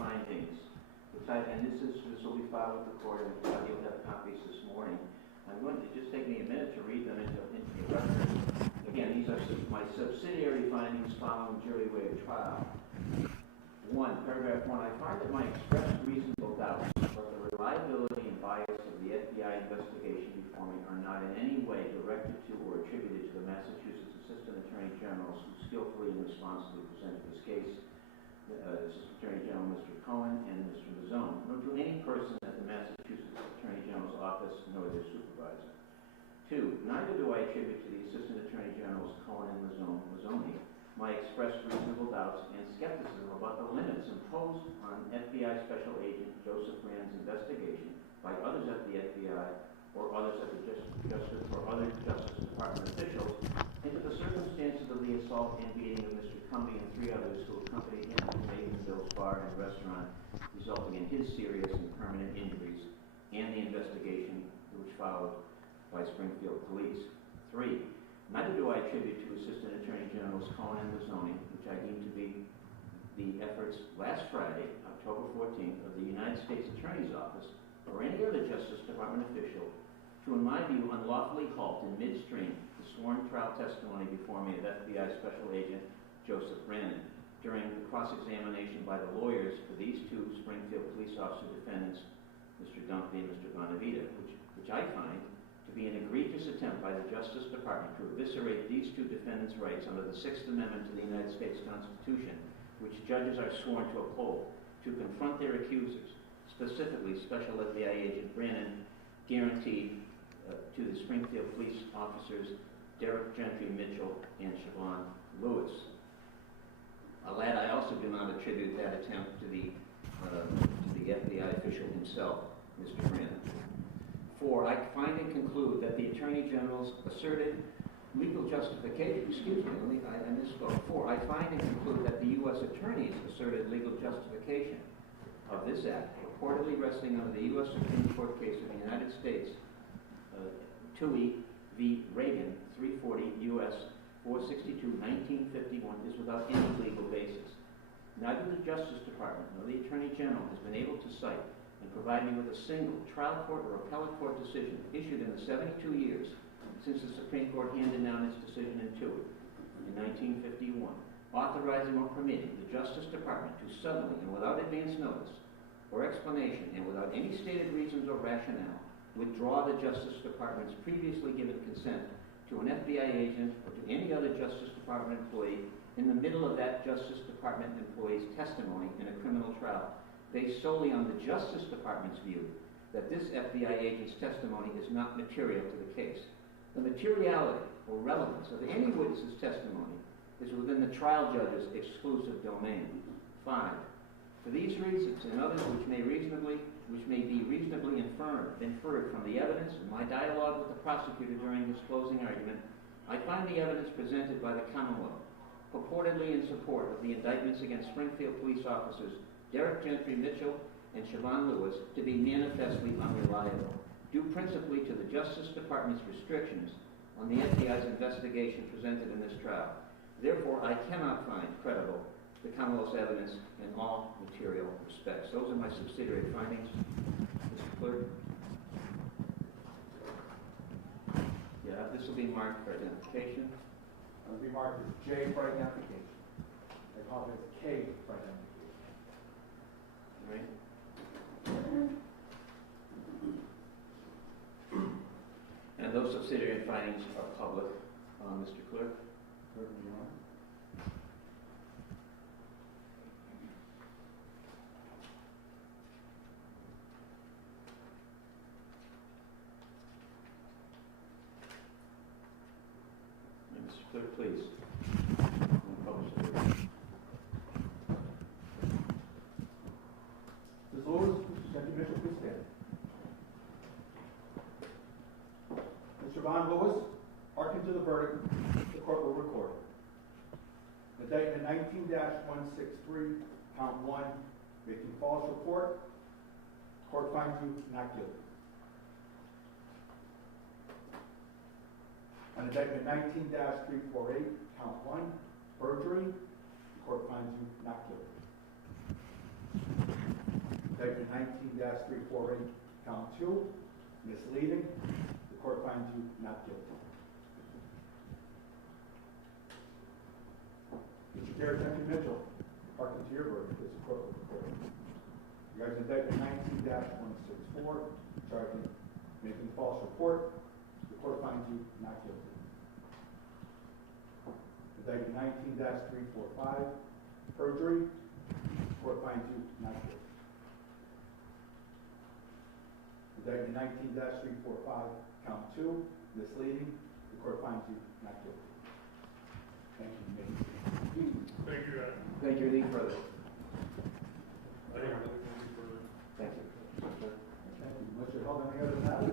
findings, and this will be filed with the court, and you'll have copies this morning. I'm going to just take me a minute to read them into the record. Again, these are my subsidiary findings following jury waived trial. 1, paragraph 1, I find that my expressed reasonable doubts about the reliability and bias of the FBI investigation before me are not in any way directed to or attributed to the Massachusetts Assistant Attorney Generals who skillfully and responsibly presented this case, Assistant Attorney General Mr. Cohen and Mr. Mazzone, nor to any person at the Massachusetts Attorney General's office nor their supervisor. 2, neither do I attribute to the Assistant Attorney Generals Cohen and Mazzone my expressed reasonable doubts and skepticism about the limits imposed on FBI Special Agent Joseph Rand's investigation by others at the FBI or others at the Justice Department officials into the circumstances of the assault and beating of Mr. Cumbie and 3 others who accompanied him to Maidenville's bar and restaurant, resulting in his serious and permanent injuries, and the investigation which followed by Springfield police. 3, neither do I attribute to Assistant Attorney Generals Cohen and Mazzone, which I deem to be the efforts last Friday, October 14th, of the United States Attorney's Office or any other Justice Department official to, in my view, unlawfully halt in midstream the sworn trial testimony before me of FBI Special Agent Joseph Rand during the cross-examination by the lawyers for these 2 Springfield police officer defendants, Mr. Dunphy and Mr. Bonavita, which I find to be an egregious attempt by the Justice Department to eviscerate these 2 defendants' rights under the 6th Amendment to the United States Constitution, which judges are sworn to uphold, to confront their accusers, specifically Special FBI Agent Brannon, guaranteed to the Springfield police officers Derek Gentry Mitchell and Siobhan Lewis. I'll add, I also do not attribute that attempt to the FBI official himself, Mr. Brannon. 4, I find and conclude that the Attorney General's asserted legal justification, I misspoke. 4, I find and conclude that the U.S. Attorney's asserted legal justification of this act, purportedly resting under the U.S. Supreme Court case of the United States, Toohey v. Reagan, 340 U.S. 462, 1951, is without any legal basis. Neither the Justice Department nor the Attorney General has been able to cite and provide me with a single trial court or appellate court decision issued in the 72 years since the Supreme Court handed down its decision in Toohey in 1951, authorizing or permitting the Justice Department to suddenly and without advance notice or explanation and without any stated reasons or rationale withdraw the Justice Department's previously given consent to an FBI agent or to any other Justice Department employee in the middle of that Justice Department employee's testimony in a criminal trial, based solely on the Justice Department's view that this FBI agent's testimony is not material to the case. The materiality or relevance of any witness's testimony is within the trial judge's exclusive domain. 5, for these reasons and others which may be reasonably inferred from the evidence in my dialogue with the prosecutor during this closing argument, I find the evidence presented by the Commonwealth purportedly in support of the indictments against Springfield police officers Derek Gentry Mitchell and Siobhan Lewis to be manifestly unreliable, due principally to the Justice Department's restrictions on the FBI's investigation presented in this trial. Therefore, I cannot find credible the Commonwealth's evidence in all material respects. Those are my subsidiary findings. Mr. Clerk. Yeah, this will be marked for identification. It will be marked as J for identification. I call it K for identification. Right. And those subsidiary findings are public, Mr. Clerk. Clerk, you want? Mr. Clerk, please. Publish it. Ms. Lewis, Mr. Gentry Mitchell, please stand. Mr. Von Lewis, hearkening to the verdict, the court will record it. Indictment 19-163, count 1, making false report. Court finds you not guilty. On indictment 19-348, count 1, perjury. The court finds you not guilty. 19-348, count 2, misleading. The court finds you not guilty. Mr. Garrett, Deputy Mitchell, hearken to your verdict as the court will record. Regarding indictment 19-164, charging making false report, the court finds you not guilty. Indictment 19-345, perjury, the court finds you not guilty. Indictment 19-345, count 2, misleading, the court finds you not guilty. Thank you. Thank you, Your Honor. Thank you. Anything further? I don't have anything further. Thank you. Thank you. Unless you're held any other matter,